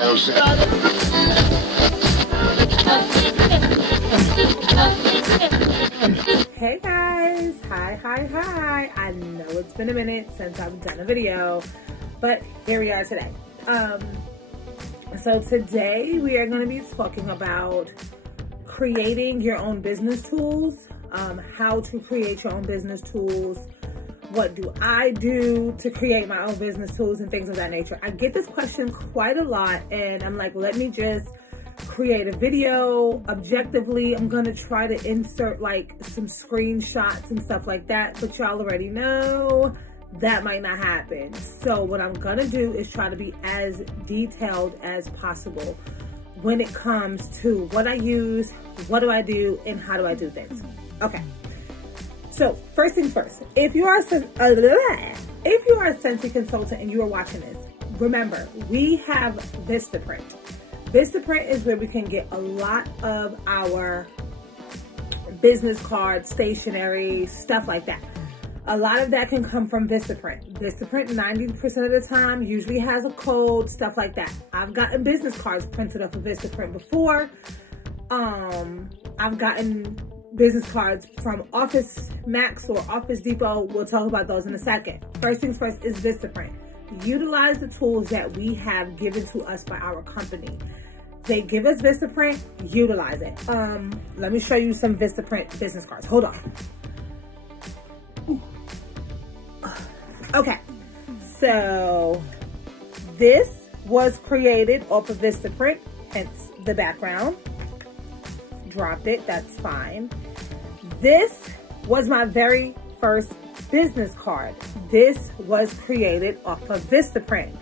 Hey guys, hi. I know it's been a minute since I've done a video, but here we are today. So today we are going to be talking about creating your own business tools, how to create your own business tools, what do I do to create my own business tools and things of that nature. I get this question quite a lot and I'm like, let me just create a video objectively. I'm going to try to insert like some screenshots and stuff like that, but y'all already know that might not happen. So what I'm going to do is try to be as detailed as possible when it comes to what I use, what do I do, and how do I do things. Okay. So first things first, if you are a Scentsy consultant and you are watching this, remember we have Vistaprint. Vistaprint is where we can get a lot of our business cards, stationery, stuff like that. A lot of that can come from Vistaprint. Vistaprint 90% of the time usually has a code, stuff like that. I've gotten business cards printed off of Vistaprint before. I've gotten business cards from Office Max or Office Depot. We'll talk about those in a second. First things first is Vistaprint. Utilize the tools that we have given to us by our company. They give us Vistaprint, utilize it. Let me show you some Vistaprint business cards. Hold on. Okay, so this was created off of Vistaprint, hence the background. Dropped it, that's fine. This was my very first business card. This was created off of Vistaprint.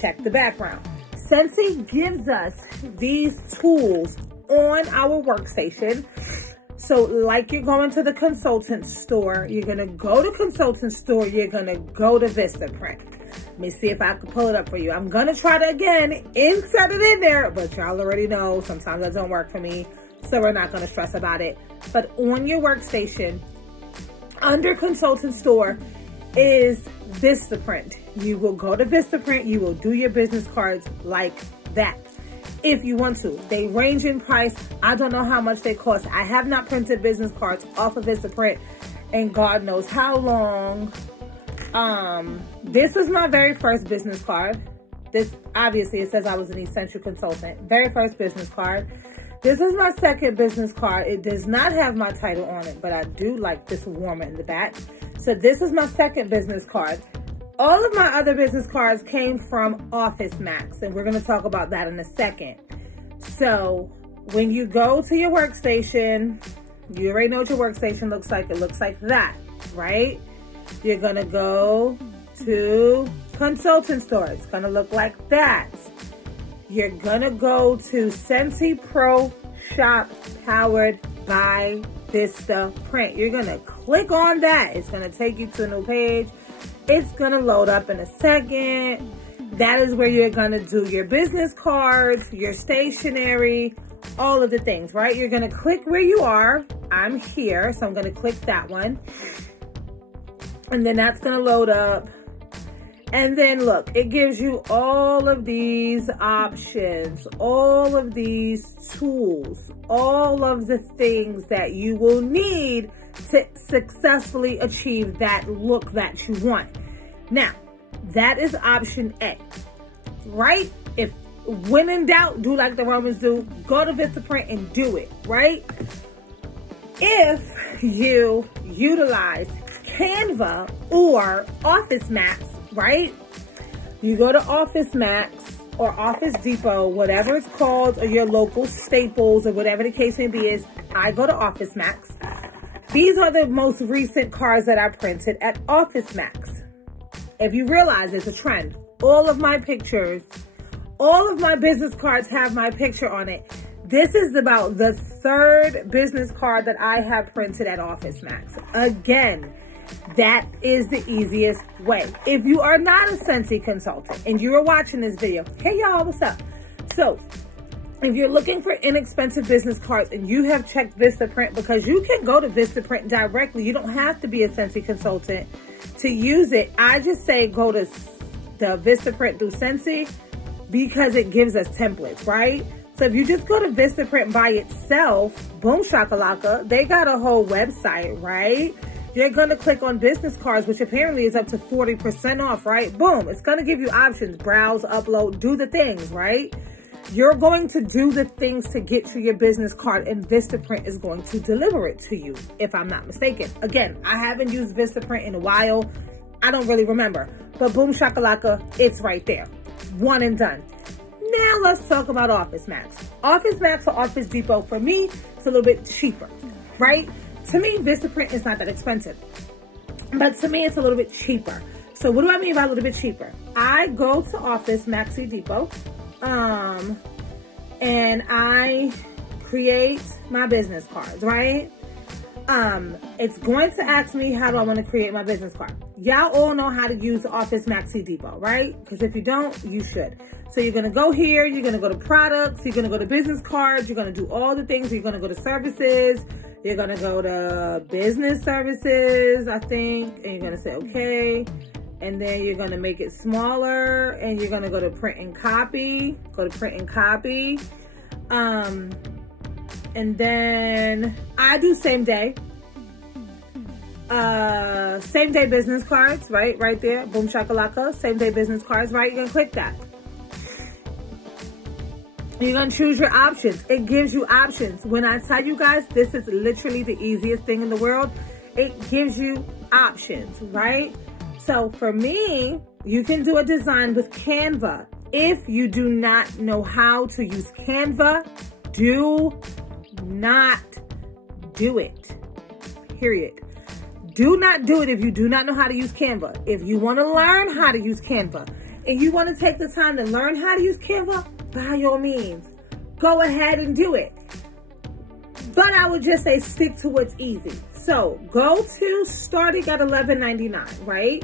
Check the background. Scentsy gives us these tools on our workstation. So like you're going to the consultant store, you're going to go to consultant store, you're going to go to Vistaprint. Let me see if I can pull it up for you. I'm going to try to again insert it in there, but y'all already know sometimes that don't work for me. So we're not going to stress about it. But on your workstation, under consultant store is Vistaprint. You will go to Vistaprint. You will do your business cards like that if you want to. They range in price. I don't know how much they cost. I have not printed business cards off of Vistaprint and God knows how long. This was my very first business card. This obviously it says I was an essential consultant. Very first business card. This is my second business card. It does not have my title on it, but I do like this warmer in the back. So this is my second business card. All of my other business cards came from Office Max, and we're going to talk about that in a second. So when you go to your workstation, you already know what your workstation looks like. It looks like that, right? You're going to go to consultant store. It's going to look like that. You're gonna go to Scentsy Pro Shop powered by Vistaprint. You're gonna click on that. It's gonna take you to a new page. It's gonna load up in a second. That is where you're gonna do your business cards, your stationery, all of the things, right? You're gonna click where you are. I'm here, so I'm gonna click that one. And then that's gonna load up. And then look, it gives you all of these options, all of these tools, all of the things that you will need to successfully achieve that look that you want. Now, that is option A, right? If when in doubt, do like the Romans do, go to Vistaprint and do it, right? If you utilize Canva or Office Max, right? You go to Office Max or Office Depot, whatever it's called, or your local Staples or whatever the case may be is, I go to Office Max. These are the most recent cards that I printed at Office Max. If you realize it's a trend, all of my pictures, all of my business cards have my picture on it. This is about the third business card that I have printed at Office Max. Again, that is the easiest way. If you are not a Scentsy consultant and you are watching this video, hey y'all, what's up? So if you're looking for inexpensive business cards and you have checked Vistaprint, because you can go to Vistaprint directly, you don't have to be a Scentsy consultant to use it. I just say go to the Vistaprint through Scentsy. because it gives us templates, right? So if you just go to Vistaprint by itself, boom shakalaka, they got a whole website, right? You're going to click on business cards, which apparently is up to 40% off, right? Boom. It's going to give you options, browse, upload, do the things, right? You're going to do the things to get to your business card, and Vistaprint is going to deliver it to you, if I'm not mistaken. Again, I haven't used Vistaprint in a while. I don't really remember. But boom shakalaka, it's right there. One and done. Now let's talk about Office Max. Office Max or Office Depot, for me, it's a little bit cheaper, right? To me, Vistaprint is not that expensive. But to me, it's a little bit cheaper. So what do I mean by a little bit cheaper? I go to Office Maxi Depot. And I create my business cards, right? It's going to ask me, how do I want to create my business card? Y'all all know how to use Office Maxi Depot, right? Because if you don't, you should. So you're going to go here, you're going to go to products, you're going to go to business cards, you're going to do all the things. You're going to go to services, you're going to go to business services, I think, and you're going to say, okay. And then you're going to make it smaller, and you're going to go to print and copy. Go to print and copy. And then I do same day. Same day business cards, right? Right there. Boom shakalaka. Same day business cards, right? You're going to click that. You're going to choose your options. It gives you options. When I tell you guys, this is literally the easiest thing in the world. It gives you options, right? So for me, you can do a design with Canva. If you do not know how to use Canva, do not do it. Period. Do not do it if you do not know how to use Canva. If you want to learn how to use Canva and you want to take the time to learn how to use Canva, by all means, go ahead and do it. But I would just say stick to what's easy. So go to starting at $11.99, right?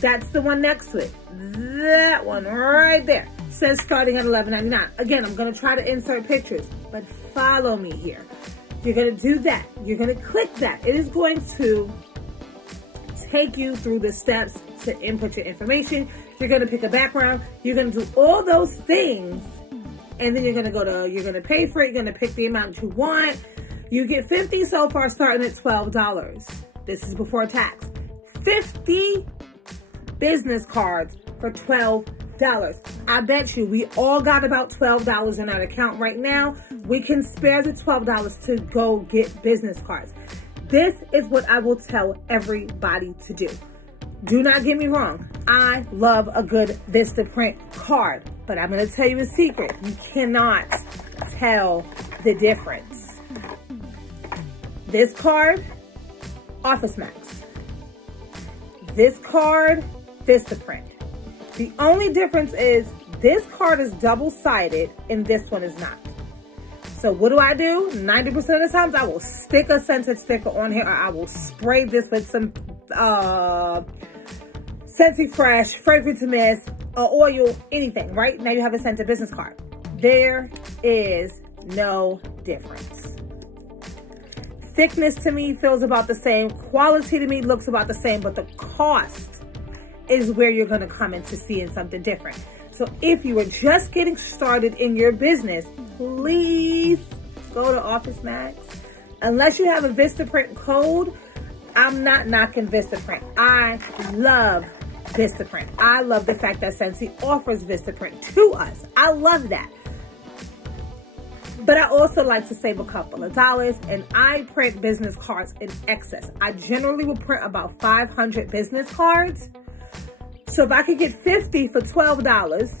That's the one next to it. That one right there says starting at $11.99. Again, I'm going to try to insert pictures, but follow me here. You're going to do that. You're going to click that. It is going to take you through the steps to input your information. You're going to pick a background. You're going to do all those things. And then you're going to pay for it. You're going to pick the amount you want. You get 50 so far, starting at $12. This is before tax. 50 business cards for $12. I bet you we all got about $12 in our account right now. We can spare the $12 to go get business cards. This is what I will tell everybody to do. Do not get me wrong. I love a good Vistaprint card, but I'm going to tell you a secret. You cannot tell the difference. This card, Office Max. This card, Vistaprint. The only difference is this card is double-sided and this one is not. So what do? 90% of the times I will stick a scented sticker on here, or I will spray this with some Scentsy Fresh, Fragrance Mist, oil, anything, right? Now you have a scented business card. There is no difference. Thickness to me feels about the same. Quality to me looks about the same, but the cost is where you're going to come into seeing something different. So if you are just getting started in your business, please go to Office Max. Unless you have a Vistaprint code, I'm not knocking Vistaprint. I love Vistaprint. I love the fact that Scentsy offers Vistaprint to us. I love that. But I also like to save a couple of dollars, and I print business cards in excess. I generally will print about 500 business cards. So if I could get 50 for $12,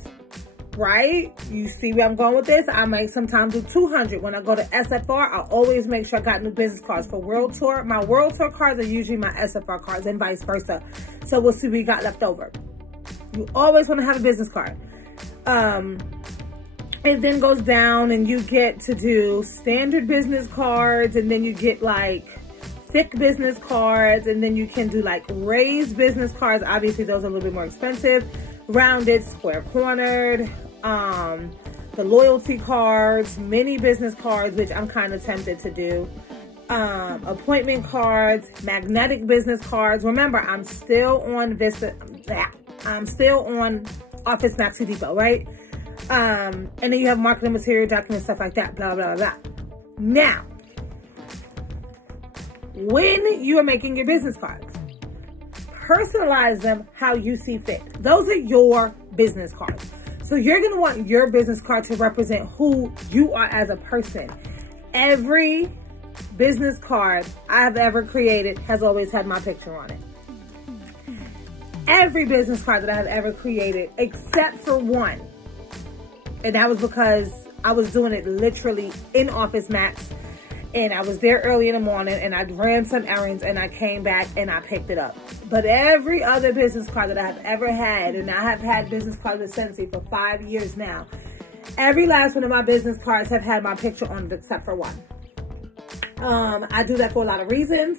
right? You see where I'm going with this? I might sometimes do 200. When I go to SFR, I always make sure I got new business cards. For World Tour, my World Tour cards are usually my SFR cards and vice versa. So we'll see what we got left over. You always want to have a business card. It then goes down and you get to do standard business cards, and then you get like thick business cards, and then you can do like raised business cards. Obviously those are a little bit more expensive. Rounded, square cornered, the loyalty cards, mini business cards, which I'm kind of tempted to do. Appointment cards, magnetic business cards. Remember, I'm still on Vista. I'm still on Office Maxi Depot, right? And then you have marketing material, documents, stuff like that, blah, blah, blah. Now, when you are making your business cards, personalize them how you see fit. Those are your business cards. So you're going to want your business card to represent who you are as a person. Every business card I have ever created has always had my picture on it. Every business card that I have ever created, except for one. And that was because I was doing it literally in Office Max. And I was there early in the morning and I ran some errands and I came back and I picked it up. But every other business card that I have ever had, and I have had business cards with Scentsy for 5 years now, every last one of my business cards have had my picture on it except for one. I do that for a lot of reasons.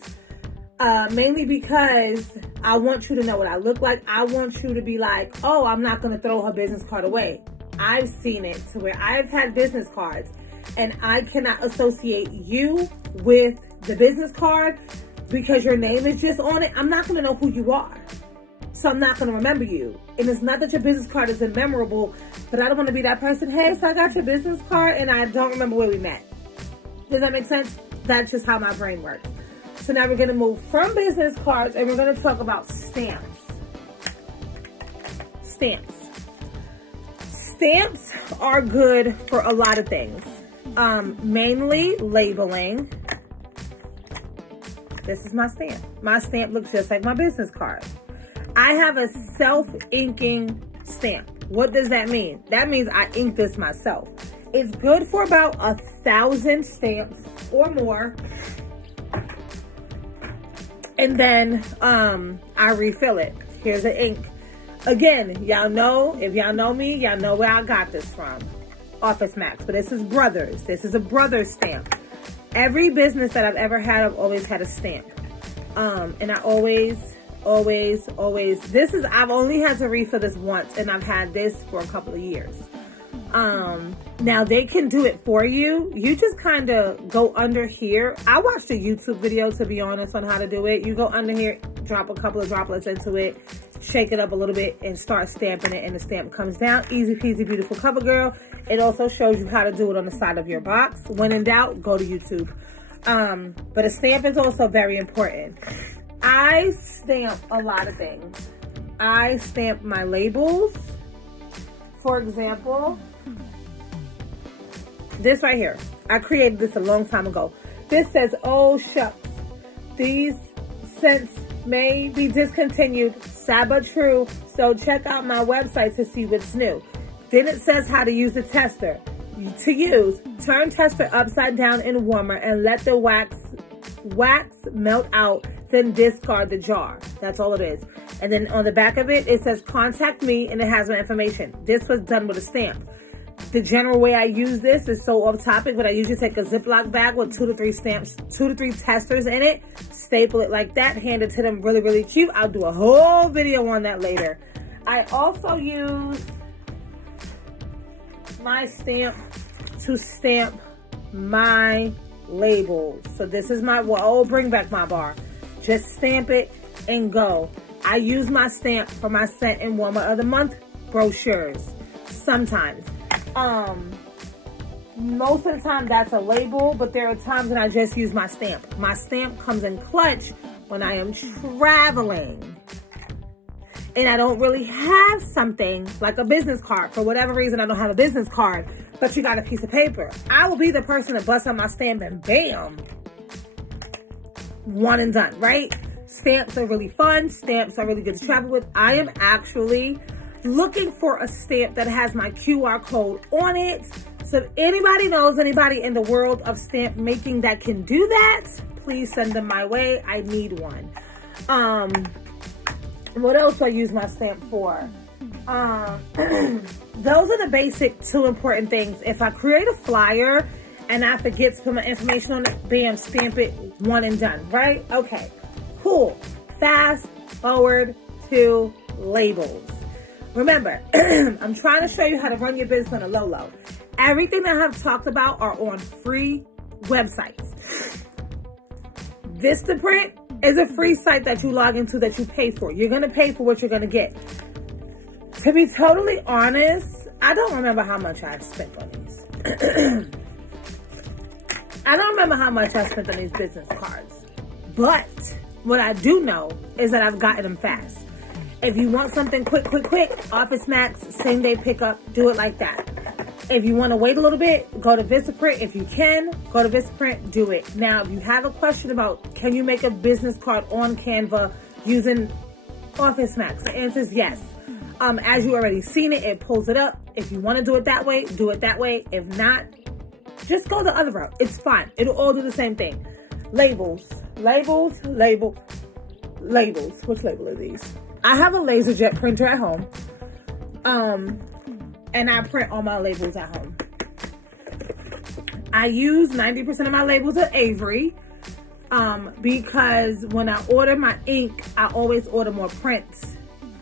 Mainly because I want you to know what I look like. I want you to be like, oh, I'm not going to throw her business card away. I've seen it to where I've had business cards and I cannot associate you with the business card because your name is just on it. I'm not going to know who you are. So I'm not going to remember you. And it's not that your business card isn't memorable, but I don't want to be that person. Hey, so I got your business card and I don't remember where we met. Does that make sense? That's just how my brain works. So now we're going to move from business cards and we're going to talk about stamps. Stamps. Stamps are good for a lot of things. Mainly labeling. This is my stamp. My stamp looks just like my business card. I have a self-inking stamp. What does that mean? That means I ink this myself. It's good for about 1,000 stamps or more. And then I refill it. Here's the ink. Again, y'all know, if y'all know me, y'all know where I got this from. Office Max. But this is Brothers. This is a Brothers stamp. Every business that I've ever had, I've always had a stamp. And I always, I've only had to refill this once, and I've had this for a couple of years. Now they can do it for you. You just kind of go under here. I watched a YouTube video, to be honest, on how to do it. You go under here, drop a couple of droplets into it, shake it up a little bit, and start stamping it, and the stamp comes down. Easy peasy, beautiful cover girl. It also shows you how to do it on the side of your box. When in doubt, go to YouTube. But a stamp is also very important. I stamp a lot of things. I stamp my labels. For example, this right here. I created this a long time ago. This says, oh shucks, these scents may be discontinued, sad but true, so check out my website to see what's new. Then it says how to use the tester. To use, turn tester upside down in warmer and let the wax melt out, then discard the jar. That's all it is. And then on the back of it, it says contact me, and it has my information. This was done with a stamp. The general way I use this is so off topic, but I usually take a Ziploc bag with 2 to 3 stamps, 2 to 3 testers in it, staple it like that, hand it to them really, really cute. I'll do a whole video on that later. I also use my stamp to stamp my labels. So this is my, oh, bring back my bar. Just stamp it and go. I use my stamp for my scent and warmer of the month brochures. Sometimes. Most of the time that's a label, but there are times when I just use my stamp. My stamp comes in clutch when I am traveling and I don't really have something like a business card. For whatever reason, I don't have a business card, but you got a piece of paper. I will be the person that busts out my stamp and bam, one and done, right? Stamps are really fun. Stamps are really good to travel with. I am actually looking for a stamp that has my QR code on it. So if anybody knows anybody in the world of stamp making that can do that, please send them my way. I need one. What else do I use my stamp for? Those are the basic 2 important things. If I create a flyer and I forget to put my information on it, bam, stamp it, one and done, right? Okay, cool. Fast forward to labels. Remember, I'm trying to show you how to run your business on a low. Everything that I've talked about are on free websites. Vistaprint is a free site that you log into that you pay for. You're going to pay for what you're going to get. To be totally honest, I don't remember how much I've spent on these. I don't remember how much I spent on these business cards. But what I do know is that I've gotten them fast. If you want something quick, Office Max, same day pickup, do it like that. If you want to wait a little bit, go to Vistaprint. If you can, go to Vistaprint, do it. Now, if you have a question about, can you make a business card on Canva using Office Max? The answer is yes. As you already seen it, it pulls it up. If you want to do it that way, do it that way. If not, just go the other route. It's fine. It'll all do the same thing. Labels. Which label are these? I have a LaserJet printer at home. And I print all my labels at home. I use 90% of my labels at Avery. Because when I order my ink, I always order more prints,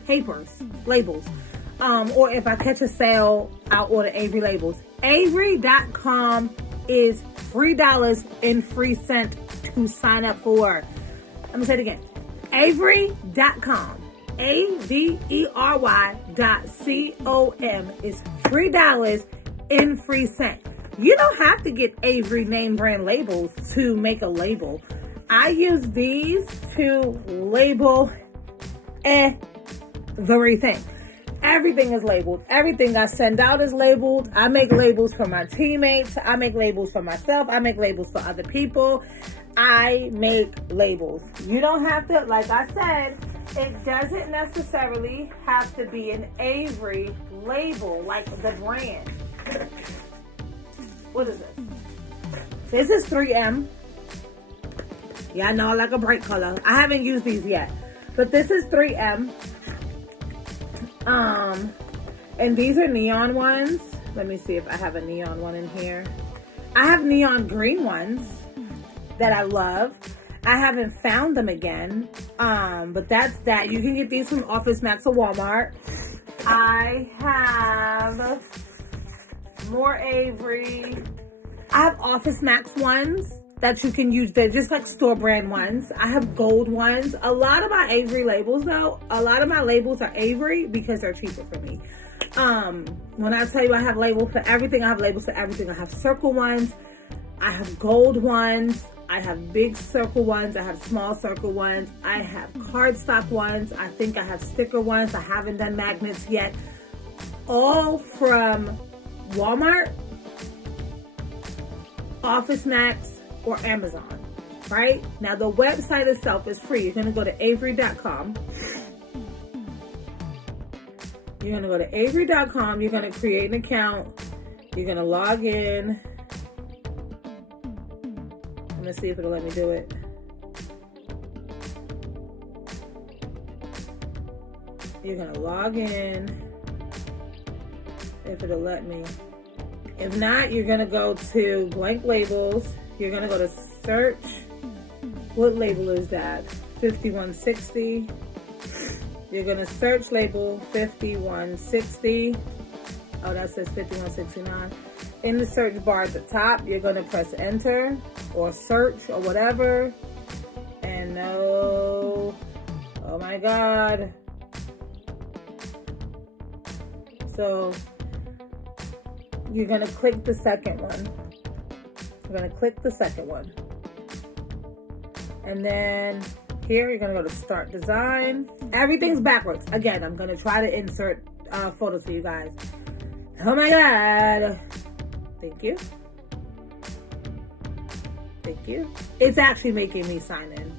papers, labels. Or if I catch a sale, I'll order Avery labels. Avery.com is $3 in free scent to sign up for. I'm gonna say it again. Avery.com. Avery.com is $3 in free scent. You don't have to get Avery name brand labels to make a label. I use these to label everything. Everything is labeled. Everything I send out is labeled. I make labels for my teammates. I make labels for myself. I make labels for other people. I make labels. You don't have to, like I said, it doesn't necessarily have to be an Avery label, like the brand. What is this? This is 3M. Yeah, I know, I like a bright color. I haven't used these yet, but this is 3M. And these are neon ones. Let me see if I have a neon one in here. I have neon green ones that I love. I haven't found them again, but that's that. You can get these from Office Max or Walmart. I have more Avery. I have Office Max ones that you can use. They're just like store brand ones. I have gold ones. A lot of my Avery labels though, a lot of my labels are Avery because they're cheaper for me. When I tell you I have labels for everything, I have labels for everything. I have circle ones. I have gold ones. I have big circle ones. I have small circle ones. I have cardstock ones. I think I have sticker ones. I haven't done magnets yet. All from Walmart, Office Max, or Amazon, right? Now the website itself is free. You're gonna go to Avery.com. You're gonna go to Avery.com. You're gonna create an account. You're gonna log in. I'm gonna see if it'll let me do it. You're gonna log in, if it'll let me. If not, you're gonna go to blank labels. You're gonna go to search. What label is that? 5160. You're gonna search label 5160. Oh, that says 5169. In the search bar at the top, you're gonna press enter or search or whatever. And no, oh my God. So you're gonna click the second one. You're gonna click the second one. And then here, you're gonna go to start design. Everything's backwards. Again, I'm gonna try to insert photos for you guys. Oh my God. Thank you. Thank you. It's actually making me sign in.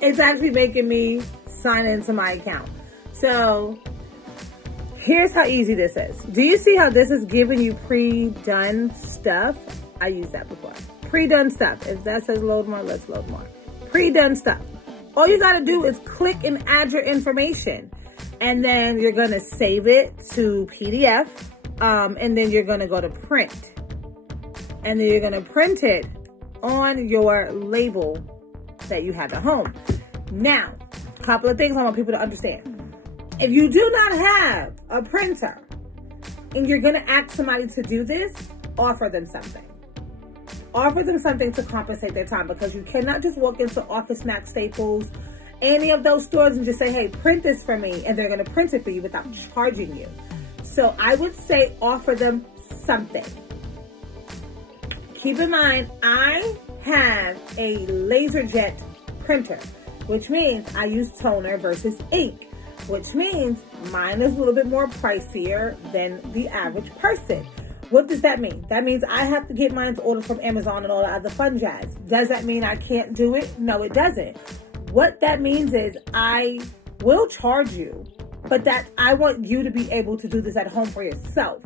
It's actually making me sign into my account. So here's how easy this is. Do you see how this is giving you pre-done stuff? I used that before. Pre-done stuff. If that says load more, let's load more. Pre-done stuff. All you gotta do is click and add your information. And then you're gonna save it to PDF. And then you're gonna go to print. And then you're gonna print it on your label that you have at home. Now, a couple of things I want people to understand. If you do not have a printer and you're gonna ask somebody to do this, offer them something. Offer them something to compensate their time, because you cannot just walk into Office Max, Staples, any of those stores and just say, hey, print this for me, and they're gonna print it for you without charging you. So I would say offer them something. Keep in mind, I have a LaserJet printer, which means I use toner versus ink, which means mine is a little bit more pricier than the average person. What does that mean? That means I have to get mine ordered from Amazon and all the other fun jazz. Does that mean I can't do it? No, it doesn't. What that means is I will charge you, but that I want you to be able to do this at home for yourself.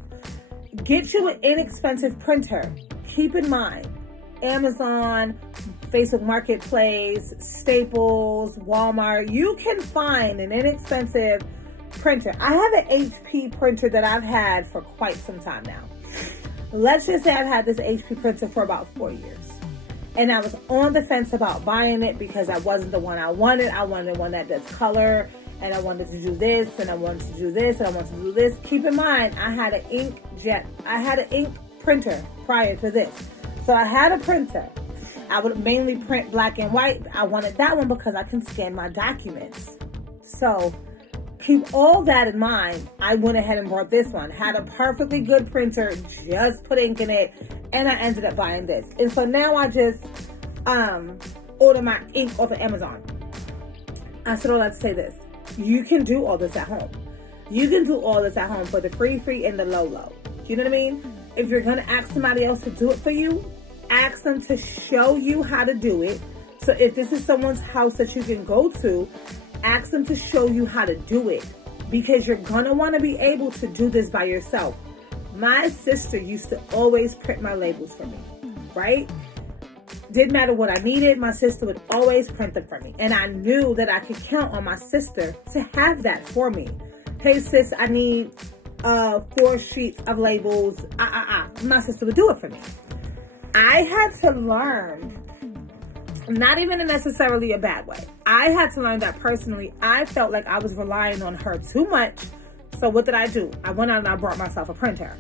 Get you an inexpensive printer. Keep in mind, Amazon, Facebook Marketplace, Staples, Walmart, you can find an inexpensive printer. I have an HP printer that I've had for quite some time now. Let's just say I've had this HP printer for about 4 years. And I was on the fence about buying it because that wasn't the one I wanted. I wanted one that does color, and I wanted to do this, and I wanted to do this, and I wanted to do this. Keep in mind, I had an ink printer prior to this. So I had a printer. I would mainly print black and white. I wanted that one because I can scan my documents. So keep all that in mind. I went ahead and bought this one. Had a perfectly good printer, just put ink in it, and I ended up buying this. And so now I just order my ink off of Amazon. I said all that to say this. You can do all this at home. You can do all this at home for the free and the low. You know what I mean? If you're gonna ask somebody else to do it for you, ask them to show you how to do it. So if this is someone's house that you can go to, ask them to show you how to do it, because you're gonna wanna be able to do this by yourself. My sister used to always print my labels for me, right? Didn't matter what I needed, my sister would always print them for me. And I knew that I could count on my sister to have that for me. Hey sis, I need 4 sheets of labels. My sister would do it for me. I had to learn, not even in necessarily a bad way. I had to learn that personally, I felt like I was relying on her too much. So what did I do? I went out and I bought myself a printer.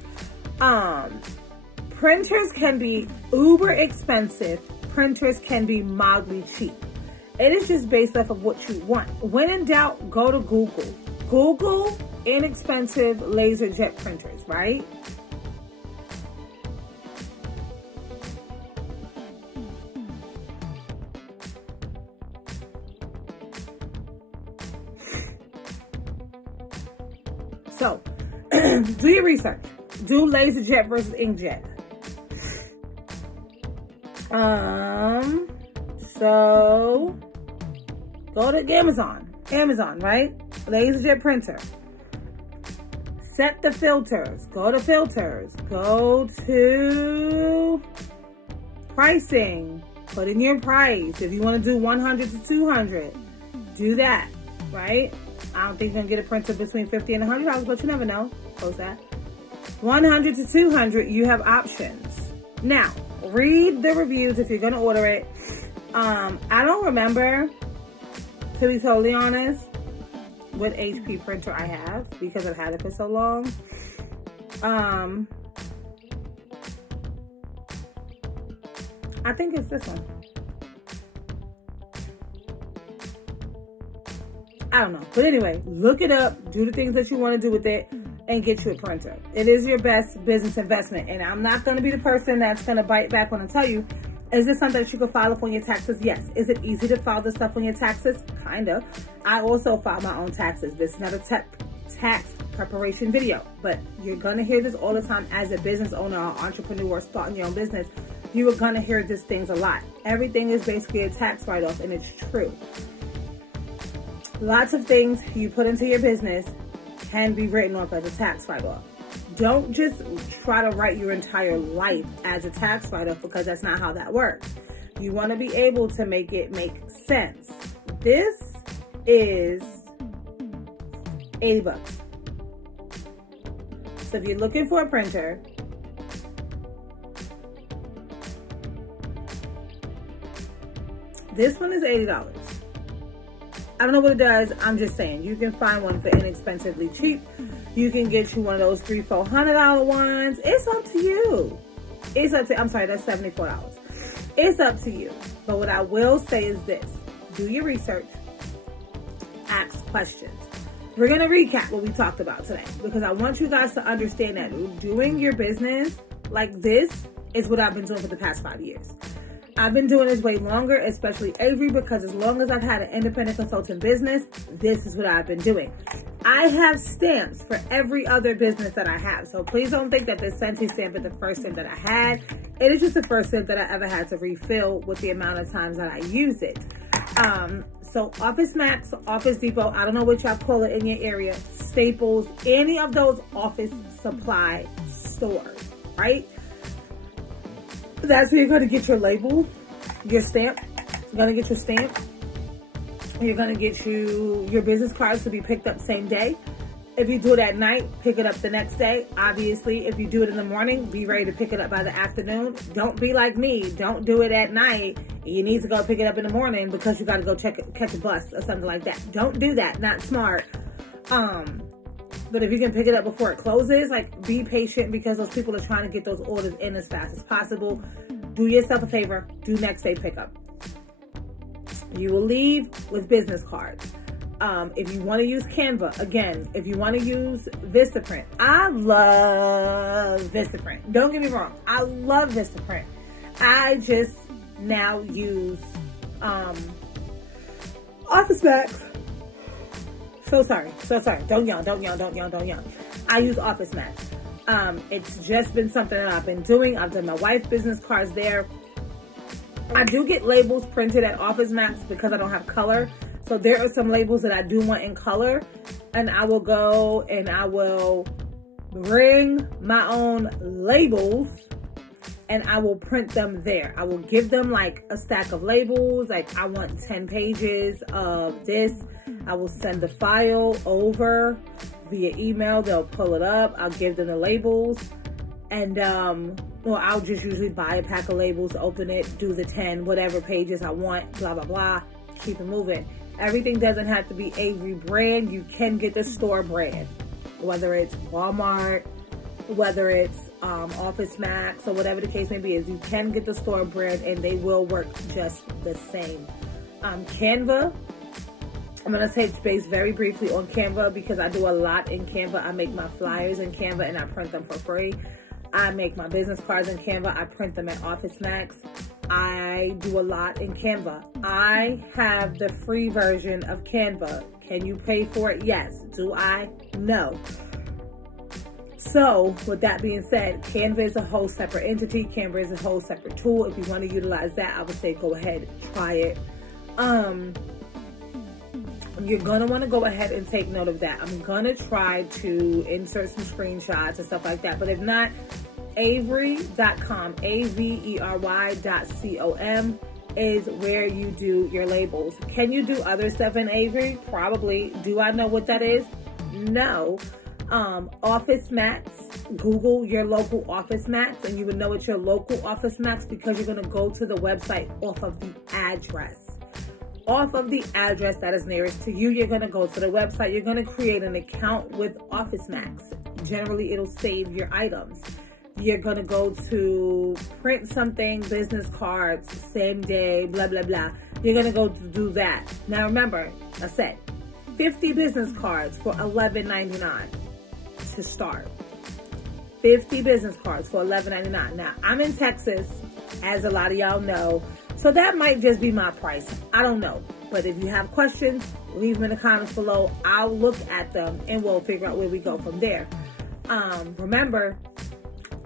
Printers can be uber expensive. Printers can be mildly cheap. It is just based off of what you want. When in doubt, go to Google. Google inexpensive LaserJet printers, right? So, do your research. Do LaserJet versus inkjet. So go to Amazon, right? LaserJet printer. Set the filters. Go to filters. Go to pricing. Put in your price. If you want to do 100 to 200, do that, right? I don't think you're gonna get a printer between $50 and $100, but you never know. Close that. 100 to 200, you have options. Now, read the reviews if you're gonna order it. I don't remember, to be totally honest, what HP printer I have because I've had it for so long. I think it's this one. I don't know. But anyway, look it up, do the things that you want to do with it, and get you a printer. It is your best business investment. And I'm not going to be the person that's going to bite back when I tell you, is this something that you can file on your taxes? Yes. Is it easy to file this stuff on your taxes? Kind of. I also file my own taxes. This is not a tax preparation video, but you're going to hear this all the time as a business owner or entrepreneur starting your own business. You are going to hear these things a lot. Everything is basically a tax write-off, and it's true. Lots of things you put into your business can be written off as a tax write-off. Don't just try to write your entire life as a tax write-off, because that's not how that works. You want to be able to make it make sense. This is $80. So if you're looking for a printer, this one is $80. I don't know what it does. I'm just saying, you can find one for inexpensively cheap. You can get you one of those $300-400 ones. It's up to you. It's up to, I'm sorry, that's $74. It's up to you. But what I will say is this: do your research, ask questions. we're going to recap what we talked about today, because I want you guys to understand that doing your business like this is what I've been doing for the past 5 years. I've been doing this way longer, especially Avery, because as long as I've had an independent consultant business, this is what I've been doing. I have stamps for every other business that I have. So please don't think that the Scentsy stamp is the first stamp that I had. It is just the first stamp that I ever had to refill with the amount of times that I use it. So Office Max, Office Depot, I don't know what y'all call it in your area, Staples, any of those office supply stores, right? That's where you're going to get your label, your stamp. You're going to get your stamp. You're going to get your business cards to be picked up same day. If you do it at night, pick it up the next day. Obviously, if you do it in the morning, be ready to pick it up by the afternoon. Don't be like me. Don't do it at night. You need to go pick it up in the morning because you got to go catch a bus or something like that. Don't do that. Not smart. But if you can pick it up before it closes, like, be patient, because those people are trying to get those orders in as fast as possible. Do yourself a favor. Do next day pickup. You will leave with business cards. If you want to use Canva, again, if you want to use Vistaprint, I love Vistaprint. Don't get me wrong. I love Vistaprint. I just now use Office Max. So sorry. Don't yawn. I use Office Max. It's just been something that I've been doing. I've done my wife's business cards there. I do get labels printed at Office Max because I don't have color. So there are some labels that I do want in color. And I will go and I will bring my own labels and I will print them there. I will give them like a stack of labels. Like, I want 10 pages of this. I will send the file over via email. They'll pull it up. I'll give them the labels. And, I'll just usually buy a pack of labels, open it, do the 10, whatever pages I want, blah, blah, blah. Keep it moving. Everything doesn't have to be Avery brand. You can get the store brand, whether it's Walmart, whether it's Office Max, or whatever the case may be. Is you can get the store brand and they will work just the same. Canva, I'm going to touch base very briefly on Canva because I do a lot in Canva. I make my flyers in Canva and I print them for free. I make my business cards in Canva. I print them at Office Max. I do a lot in Canva. I have the free version of Canva. Can you pay for it? Yes. Do I? No. So, with that being said, Canva is a whole separate entity. Canva is a whole separate tool. If you want to utilize that, I would say go ahead, try it. You're going to want to go ahead and take note of that. I'm going to try to insert some screenshots and stuff like that. But if not, Avery.com, Avery.com is where you do your labels. Can you do other stuff in Avery? Probably. Do I know what that is? No. Office Max, Google your local Office Max and you would know it's your local Office Max because you're going to go to the website off of the address. Off of the address that is nearest to you, you're going to go to the website. You're going to create an account with Office Max. Generally, it'll save your items. You're going to go to print something, business cards, same day, blah, blah, blah. You're going to go to do that. Now, remember, I said 50 business cards for $11.99 to start. 50 business cards for $11.99. Now, I'm in Texas, as a lot of y'all know. So that might just be my price. I don't know. But if you have questions, leave them in the comments below. I'll look at them and we'll figure out where we go from there. Remember,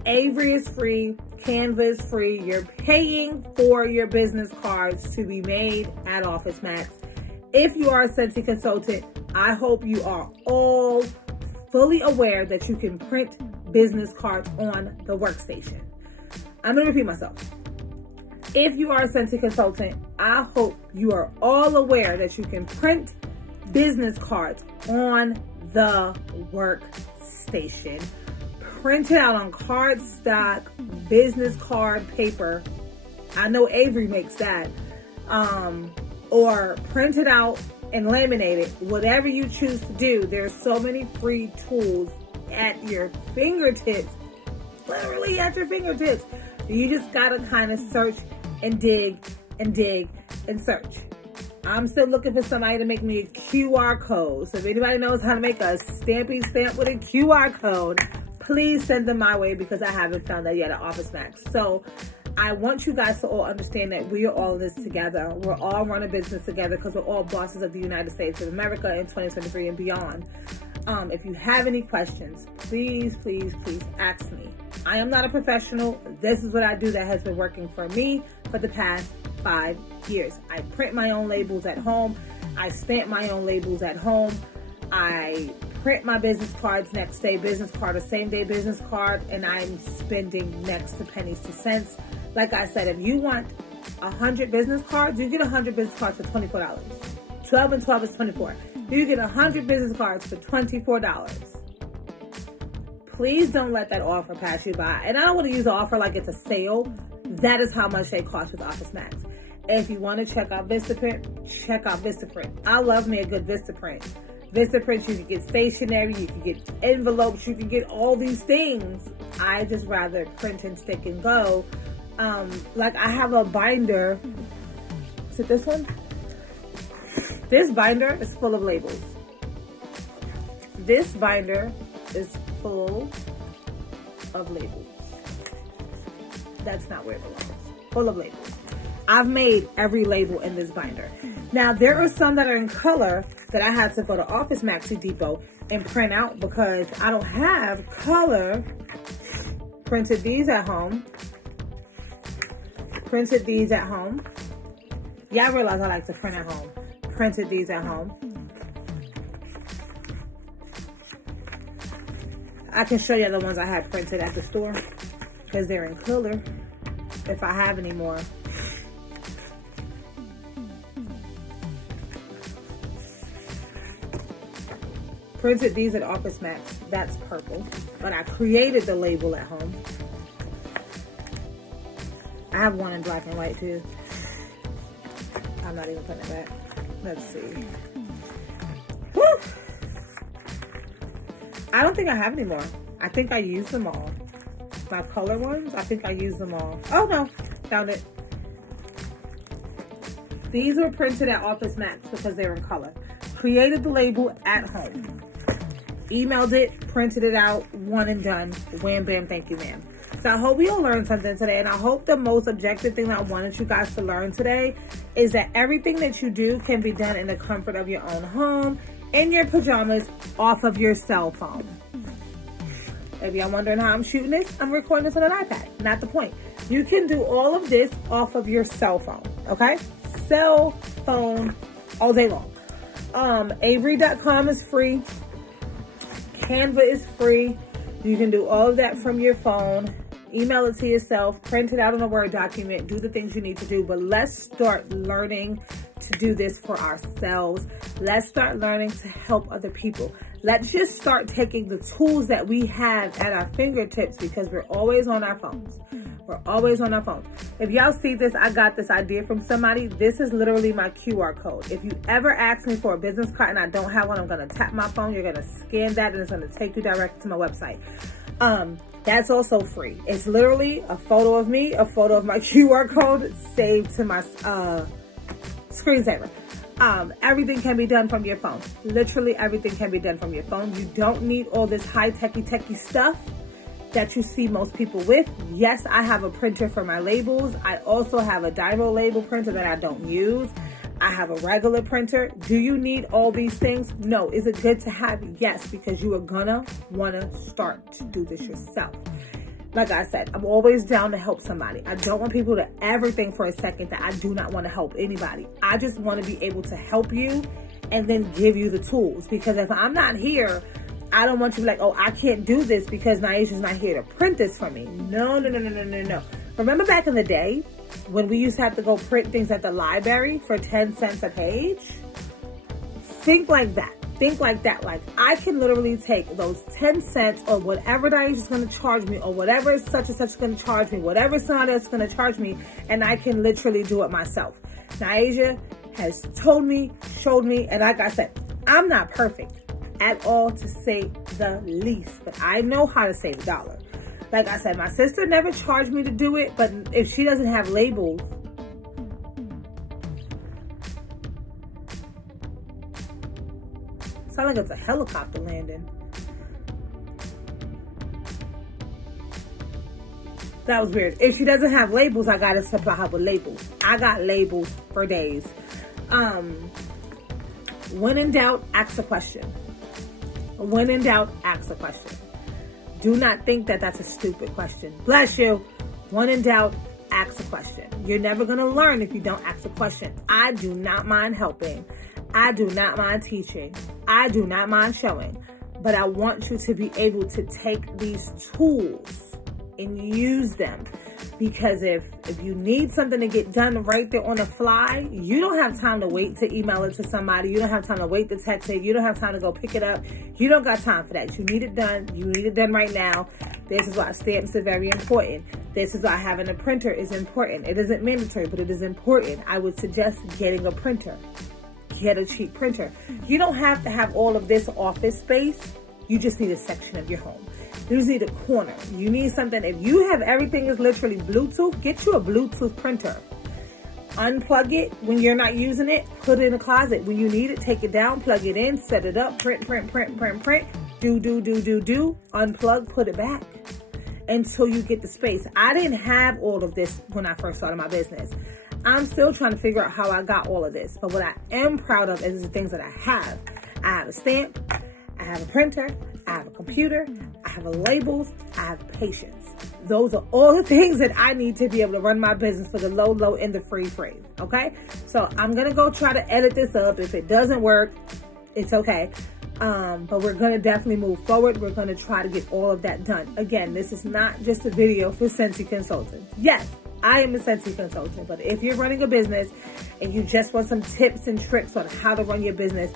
Avery is free. Canva is free. You're paying for your business cards to be made at Office Max. If you are a Scentsy consultant, I hope you are all fully aware that you can print business cards on the workstation. I'm going to repeat myself. If you are a Scentsy consultant, I hope you are all aware that you can print business cards on the workstation. Print it out on cardstock, business card paper. I know Avery makes that. Or print it out and laminate it. Whatever you choose to do, there's so many free tools at your fingertips. Literally at your fingertips. You just gotta kind of search and dig and dig and search. I'm still looking for somebody to make me a QR code. So if anybody knows how to make a stampy stamp with a QR code, please send them my way, because I haven't found that yet at Office Max. So I want you guys to all understand that we are all in this together. We're all running business together, because we're all bosses of the United States of America in 2023 and beyond. If you have any questions, please, please, please ask me. I am not a professional. This is what I do that has been working for me for the past 5 years. I print my own labels at home. I stamp my own labels at home. I print my business cards next day business card or same day business card, and I'm spending next to pennies to cents. Like I said, if you want 100 business cards, you get 100 business cards for $24. 12 and 12 is 24. You get 100 business cards for $24. Please don't let that offer pass you by. And I don't want to use the offer like it's a sale. That is how much they cost with Office Max. If you want to check out Vistaprint, check out Vistaprint. I love me a good Vistaprint. Vistaprint, you can get stationery, you can get envelopes, you can get all these things. I just rather print and stick and go. Like I have a binder. Is it this one? This binder is full of labels. This binder is full of labels. That's not where it belongs. Full of labels. I've made every label in this binder. Now, there are some that are in color that I had to go to Office Maxi Depot and print out because I don't have color. Printed these at home. Printed these at home. Yeah, I realize I like to print at home. Printed these at home. I can show you the ones I had printed at the store because they're in color if I have any more. Printed these at Office Max. That's purple. But I created the label at home. I have one in black and white too. I'm not even putting it back. Let's see. Woo! I don't think I have any more. I think I used them all. My color ones, I think I used them all. Oh no, found it. These were printed at Office Max because they're in color. Created the label at home. Emailed it, printed it out, one and done. Wham, bam, thank you, ma'am. So I hope we all learned something today. And I hope the most objective thing that I wanted you guys to learn today is that everything that you do can be done in the comfort of your own home, in your pajamas, off of your cell phone. If y'all wondering how I'm shooting this, I'm recording this on an iPad. Not the point. You can do all of this off of your cell phone, okay? Cell phone all day long. Avery.com is free. Canva is free. You can do all of that from your phone. Email it to yourself. Print it out on a Word document. Do the things you need to do. But let's start learning to do this for ourselves. Let's start learning to help other people. Let's just start taking the tools that we have at our fingertips because we're always on our phones. We're always on our phones. If y'all see this, I got this idea from somebody. This is literally my QR code. If you ever ask me for a business card and I don't have one, I'm going to tap my phone. You're going to scan that and it's going to take you directly to my website. That's also free. It's literally a photo of me, a photo of my QR code saved to my screensaver. Everything can be done from your phone. Literally everything can be done from your phone. You don't need all this high techie stuff that you see most people with. Yes, I have a printer for my labels. I also have a Dymo label printer that I don't use. I have a regular printer. Do you need all these things? No. Is it good to have? Yes, because you are gonna wanna start to do this yourself. Like I said, I'm always down to help somebody. I don't want people to ever think for a second that I do not want to help anybody. I just want to be able to help you and then give you the tools. Because if I'm not here, I don't want you to be like, oh, I can't do this because Nyaja's not here to print this for me. No. Remember back in the day when we used to have to go print things at the library for 10 cents a page? Think like that. Think like that. Like, I can literally take those 10 cents or whatever Nyaja's going to charge me or whatever such and such is going to charge me, whatever somebody else is going to charge me, and I can literally do it myself. Nyaja has told me, showed me, and like I said, I'm not perfect at all, to say the least, but I know how to save $1. Like I said, my sister never charged me to do it, but if she doesn't have labels, Sounds like it's a helicopter landing. That was weird. If she doesn't have labels, I gotta supply her with labels. I got labels for days. When in doubt, ask a question. When in doubt, ask a question. Do not think that that's a stupid question. Bless you. When in doubt, ask a question. You're never gonna learn if you don't ask a question. I do not mind helping. I do not mind teaching. I do not mind showing. But I want you to be able to take these tools and use them, because if you need something to get done right there on the fly, you don't have time to wait to email it to somebody. You don't have time to wait to text it. You don't have time to go pick it up. You don't got time for that. You need it done. You need it done right now. This is why stamps are very important. This is why having a printer is important. It isn't mandatory, but it is important. I would suggest getting a printer. Get a cheap printer. You don't have to have all of this office space. You just need a section of your home. You just need a corner. You need something. If you have everything is literally Bluetooth, get you a Bluetooth printer. Unplug it when you're not using it. Put it in a closet. When you need it, take it down, plug it in, set it up, print. Do. Unplug, put it back until you get the space. I didn't have all of this when I first started my business. I'm still trying to figure out how I got all of this. But what I am proud of is the things that I have. I have a stamp. I have a printer. I have a computer. I have labels. I have patience. Those are all the things that I need to be able to run my business for the low, and the free. Okay? So I'm going to go try to edit this up. If it doesn't work, it's okay. But we're going to definitely move forward. We're going to try to get all of that done. Again, this is not just a video for Scentsy Consultant. Yes, I am a Scentsy Consultant. But if you're running a business and you just want some tips and tricks on how to run your business,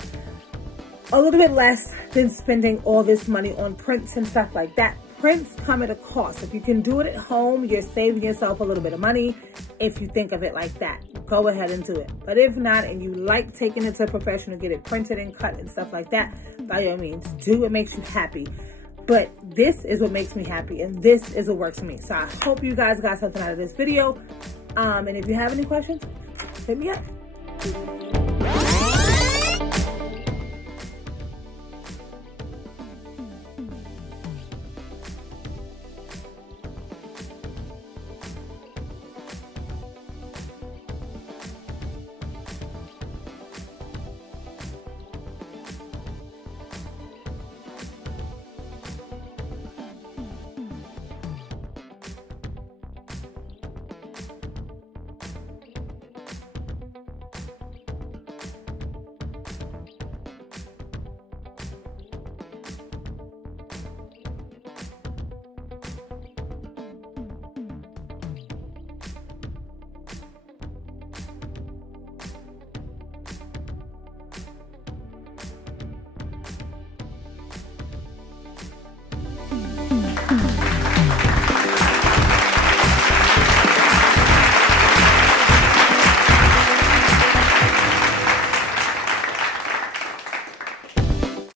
a little bit less than spending all this money on prints and stuff like that. Prints come at a cost. If you can do it at home, you're saving yourself a little bit of money. If you think of it like that, go ahead and do it. But if not, and you like taking it to a professional, get it printed and cut and stuff like that, by all means, do what makes you happy. But this is what makes me happy, and this is what works for me. So I hope you guys got something out of this video. And if you have any questions, hit me up.